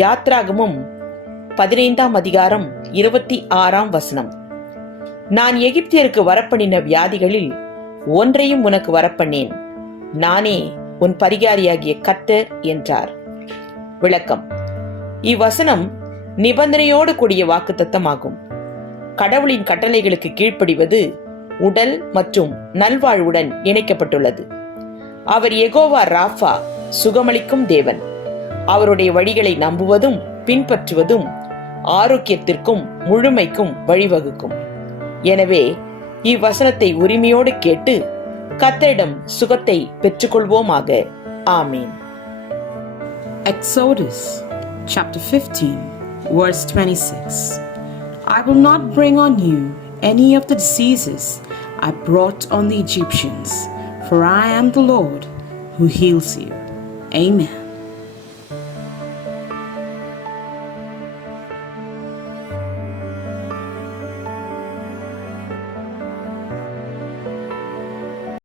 யாத்ராகமம் 15ஆம் அதிகாரம் 26ஆம் வசனம். நான் எகிப்தியருக்கு வரப்பண்ணின வியாதிகளில் ஒன்றையும் உனக்கு வரப்பண்ணேன், நானே உன் பரிகாரியாகிய கர்த்தர் என்றார். விளக்கம். இவ்வசனம் நிபந்தனையோடு கூடிய வாக்குத்தத்தமாகும். கடவுளின் கட்டளைகளுக்கு கீழ்ப்படிவது உடல் மற்றும் நல்வாழ்வுடன் இணைக்கப்பட்டுள்ளது. அவர் யெகோவா ராஃபா, சுகமளிக்கும் தேவன். அவருடைய வழிகளை நம்புவதும் பின்பற்றுவதும் ஆரோக்கியத்திற்கும் முழுமைக்கும் வழிவகுக்கும். எனவே இவ்வசனத்தை உரிமையோடு கேட்டு கர்த்தரிடம் சுகத்தை பெற்றுக்கொள்வோமாக. ஆமீன். Exodus chapter 15 verse 26. I will not bring on you any of the diseases I brought on the Egyptians, for I am the Lord who heals you. Amen.